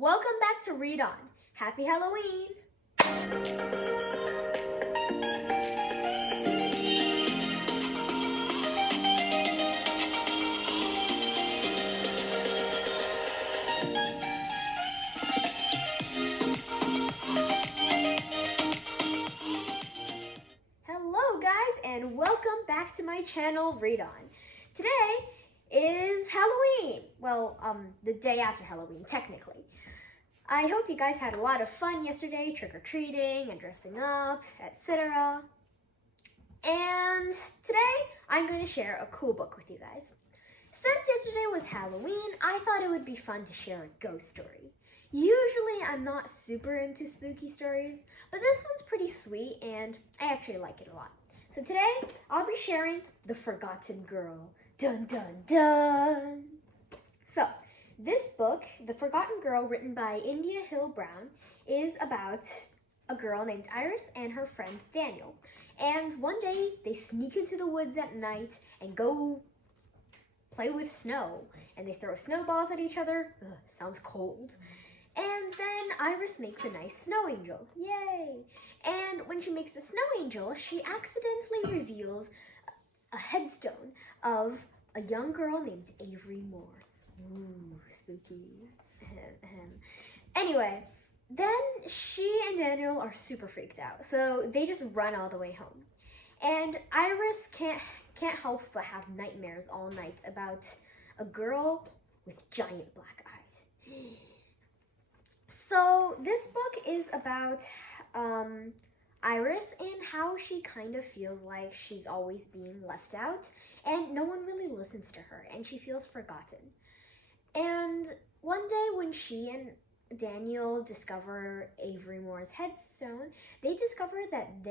Welcome back to Read On. Happy Halloween! Hello guys, and welcome back to my channel, Read On. Today is Halloween. Well, the day after Halloween, technically. I hope you guys had a lot of fun yesterday, trick-or-treating and dressing up, etc. And today, I'm going to share a cool book with you guys. Since yesterday was Halloween, I thought it would be fun to share a ghost story. Usually, I'm not super into spooky stories, but this one's pretty sweet and I actually like it a lot. So today, I'll be sharing The Forgotten Girl. Dun dun dun! So, this book, The Forgotten Girl, written by India Hill Brown, is about a girl named Iris and her friend Daniel. And one day, they sneak into the woods at night and go play with snow. And they throw snowballs at each other. Ugh, sounds cold. And then Iris makes a nice snow angel. Yay! And when she makes the snow angel, she accidentally reveals a headstone of a young girl named Avery Moore. Ooh, spooky. Anyway, then she and Daniel are super freaked out, so they just run all the way home. And Iris can't help but have nightmares all night about a girl with giant black eyes. So this book is about Iris and how she kind of feels like she's always being left out and no one really listens to her and she feels forgotten. And one day when she and Daniel discover Avery Moore's headstone, they discover that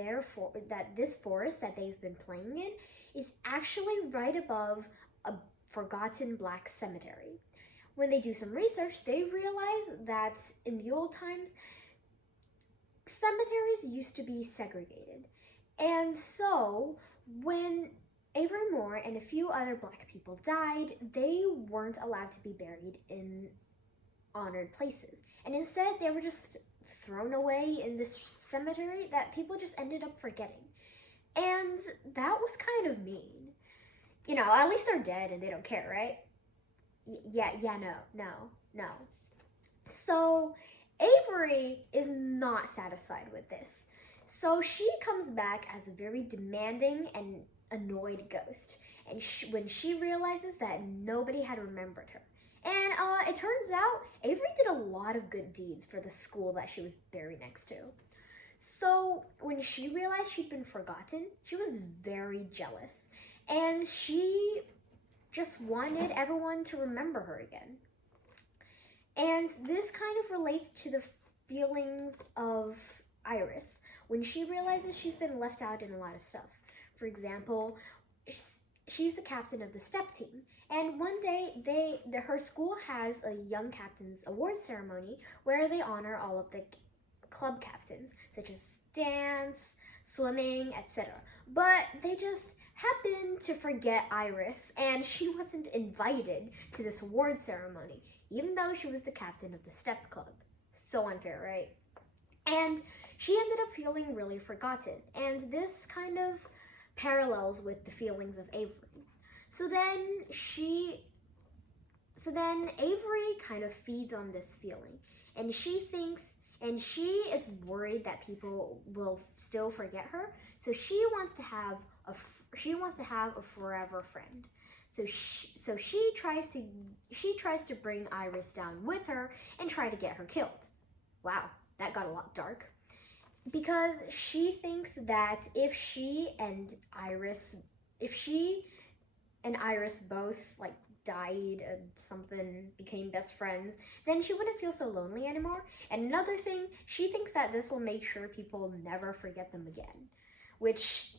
this forest that they've been playing in is actually right above a forgotten black cemetery. When they do some research, they realize that in the old times, cemeteries used to be segregated. And so when Avery Moore and a few other black people died, they weren't allowed to be buried in honored places. And instead, they were just thrown away in this cemetery that people just ended up forgetting. And that was kind of mean. You know, at least they're dead and they don't care, right? No. So Avery is not satisfied with this. So she comes back as a very demanding and annoyed ghost. And when she realizes that nobody had remembered her. And it turns out Avery did a lot of good deeds for the school that she was buried next to. So when she realized she'd been forgotten, she was very jealous. And she just wanted everyone to remember her again. And this kind of relates to the feelings of Iris when she realizes she's been left out in a lot of stuff. For example, she's the captain of the step team. And one day, her school has a young captain's awards ceremony where they honor all of the club captains, such as dance, swimming, etc. But they just happened to forget Iris, and she wasn't invited to this award ceremony, even though she was the captain of the step club. So unfair, right? And she ended up feeling really forgotten, and this kind of parallels with the feelings of Avery. So then Avery kind of feeds on this feeling, and she is worried that people will still forget her. So she wants to have a forever friend. So she tries to bring Iris down with her and try to get her killed. Wow, that got a lot dark. Because she thinks that if she and Iris both like died and something became best friends, then she wouldn't feel so lonely anymore. And another thing, she thinks that this will make sure people never forget them again. Which,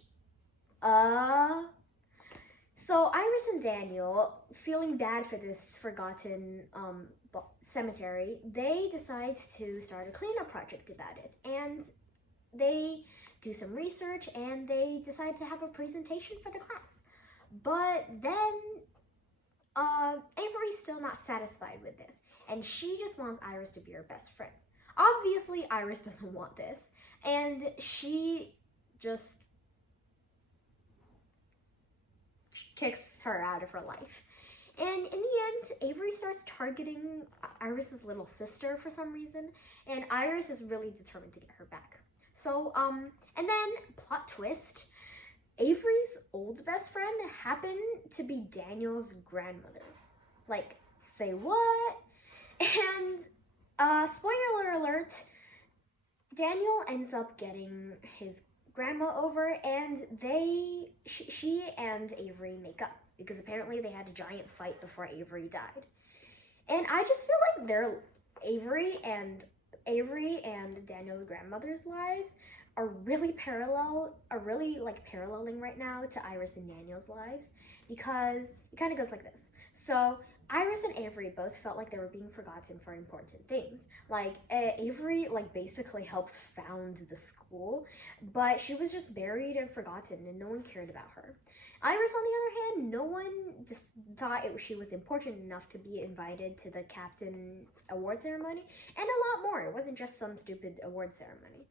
so Iris and Daniel, feeling bad for this forgotten cemetery, they decide to start a cleanup project about it. And they do some research and they decide to have a presentation for the class. But then Avery's still not satisfied with this. and she just wants Iris to be her best friend. Obviously, Iris doesn't want this, and she just kicks her out of her life. And in the end, Avery starts targeting Iris's little sister for some reason, and Iris is really determined to get her back. So, and then, plot twist, Avery's old best friend happened to be Daniel's grandmother. Like, say what? And, spoiler alert, Daniel ends up getting his grandma over, and she and Avery make up, because apparently they had a giant fight before Avery died. And I just feel like Avery and Daniel's grandmother's lives are really paralleling right now to Iris and Daniel's lives, because it kind of goes like this. So Iris and Avery both felt like they were being forgotten for important things. Like, Avery, basically helped found the school, but she was just buried and forgotten, and no one cared about her. Iris, on the other hand, no one just thought she was important enough to be invited to the captain award ceremony, and a lot more. It wasn't just some stupid award ceremony.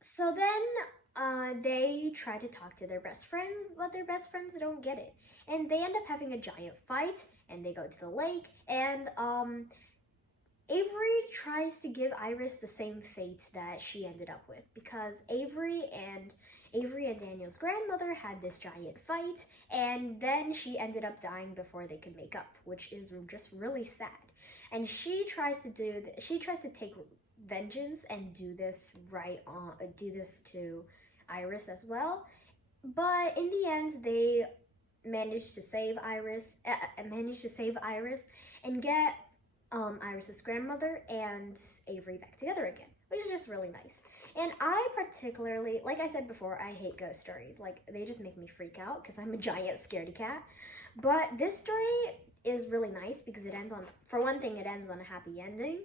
So then, they try to talk to their best friends, but their best friends don't get it. And they end up having a giant fight, and they go to the lake, and, Avery tries to give Iris the same fate that she ended up with, because Avery and Daniel's grandmother had this giant fight, and then she ended up dying before they could make up, which is just really sad. And she tries to take vengeance and do this to Iris as well. But in the end, they managed to save Iris and get Iris's grandmother and Avery back together again, which is just really nice. And I particularly, like I said before, I hate ghost stories. Like, they just make me freak out because I'm a giant scaredy cat. But this story is really nice because it ends on a happy ending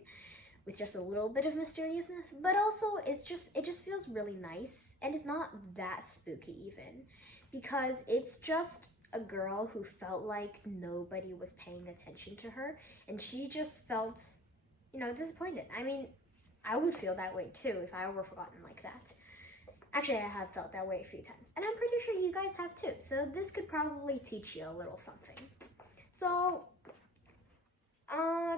with just a little bit of mysteriousness, but also it just feels really nice, and it's not that spooky even, because it's just a girl who felt like nobody was paying attention to her, and she just felt, disappointed. I mean, I would feel that way too if I were forgotten like that. Actually, I have felt that way a few times, and I'm pretty sure you guys have too, so this could probably teach you a little something. So,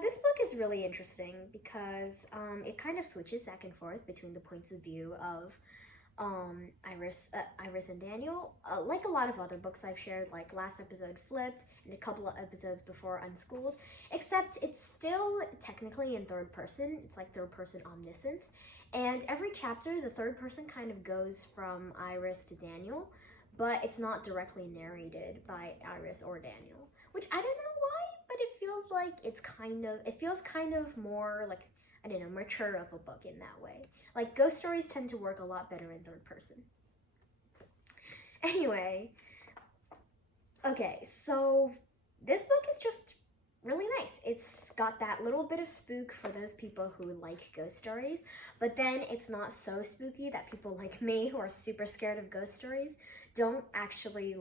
this book is really interesting because it kind of switches back and forth between the points of view of Iris and Daniel, like a lot of other books I've shared, like last episode Flipped and a couple of episodes before Unschooled, except it's still technically in third person. It's like third person omniscient, and every chapter the third person kind of goes from Iris to Daniel, but it's not directly narrated by Iris or Daniel, which I don't know why, but it feels like it feels kind of more like, I don't know, mature of a book in that way. Like, ghost stories tend to work a lot better in third person. Anyway, okay, so this book is just really nice. It's got that little bit of spook for those people who like ghost stories, but then it's not so spooky that people like me, who are super scared of ghost stories, don't actually,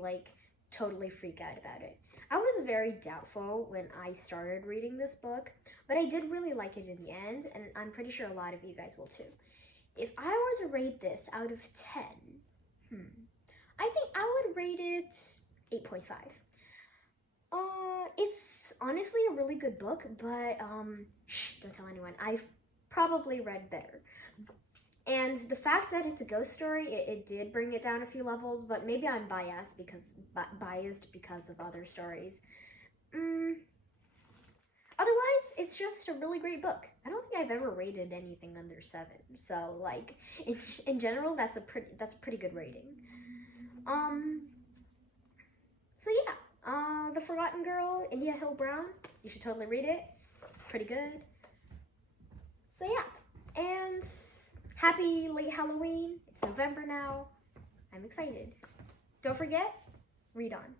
totally freak out about it. I was very doubtful when I started reading this book, but I did really like it in the end, and I'm pretty sure a lot of you guys will too. If I were to rate this out of 10, I think I would rate it 8.5. It's honestly a really good book, but, don't tell anyone. I've probably read better. And the fact that it's a ghost story, it did bring it down a few levels, but maybe I'm biased because of other stories. Otherwise, it's just a really great book. I don't think I've ever rated anything under 7. So, in general, that's a pretty good rating. So yeah, The Forgotten Girl, India Hill Brown. You should totally read it. It's pretty good. So yeah, and happy late Halloween. It's November now. I'm excited. Don't forget, read on.